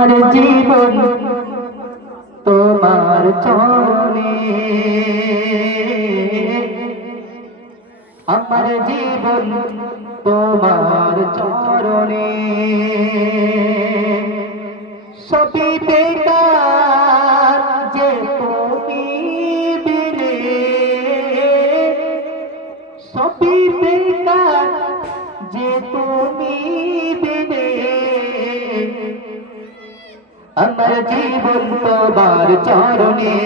আমার জীবন তোমার চরণে, আমার জীবন তোমার চরণে। সবই বেকার যে তুমি বিনে, সবই বেকার যে তুমি বিনে। আমার জীবন তোমার চরণে,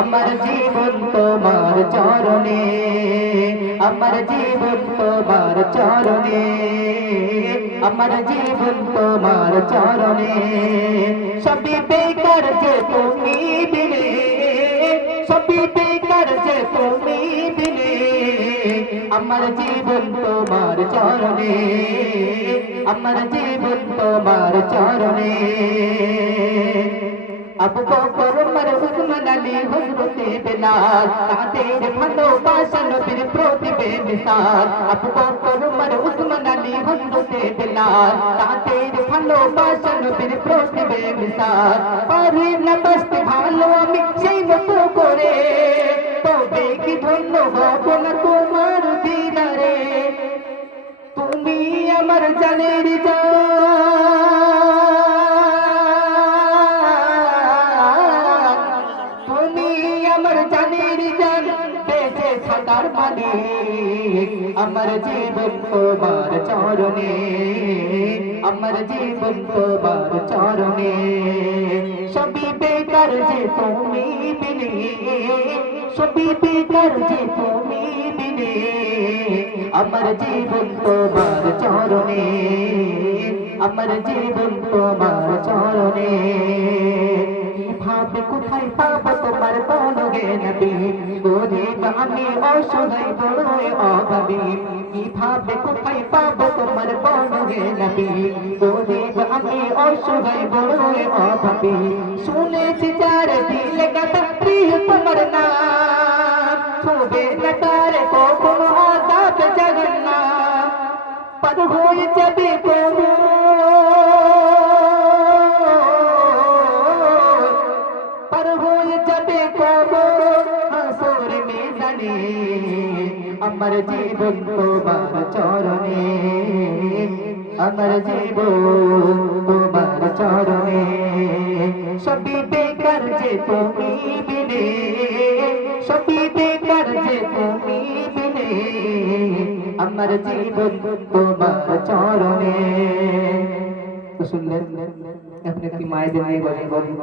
আমার জীবন তোমার চরণে, আমার জীবন তোমার চরণে, আমার জীবন তোমার চরণে। সবই বেকার যে তুমি বিনে, সবই বেকার যে তুমি বিনে। আমার জীবন তোমার চরণে, আমার জীবন তোমার চরণে। আবু বকর ওমর উসমান আলী হযরতে বেলাল, তাদের ভালোবাসা নবীর প্রতি বেমিসাল। আবু বকর ওমর উসমান আলী হযরতে বেলাল, তাদের ভালোবাসা নবীর প্রতি বেমিসাল। পারি না বাঁচতে ভালো আমি সেই মতো করে, তবে কি ধন্য হব না তোমার দিদারে। তুমি আমার জানের জান, তুমি আমার জানের জান, বেঁচে থাকার মালিক। আমার জীবন তোমার চরণে, আমার জীবন তোমার চরণে। সবই বেকার যে তুমি বিনে, সবই বেকার যে তুমি বিনে। আমার জীবন তোমার চরণে, আমার জীবন তোমার চরণে। কিভাবে কোথায় পাবো তোমার বলো গে নবী, গরিব আমি অসহায় বড়ই অভাবী। কিভাবে কোথায় পাবো তোমার বলো গে নবী, গরিব আমি অসহায় বড়ই অভাবী। শুনেছি যার দিলে কথা প্রিয় তোমার নাম, ছুবে না তার কখনো আযাব জাহান্নাম। পার হয়ে যাবে প্রভু, পার হয়ে যাবে কবর হাসর ময়দানে। আমার জীবন তোমার চরণে, আমার জীবন তোমার চরণে। সবই বেকার যে তুমি বিনে, সবই বেকার যে তুমি বিনে। আমার জীবন তোমার চরণে। তো শুনলেন আপনি একটি মায়েদের নিয়ে গল্প।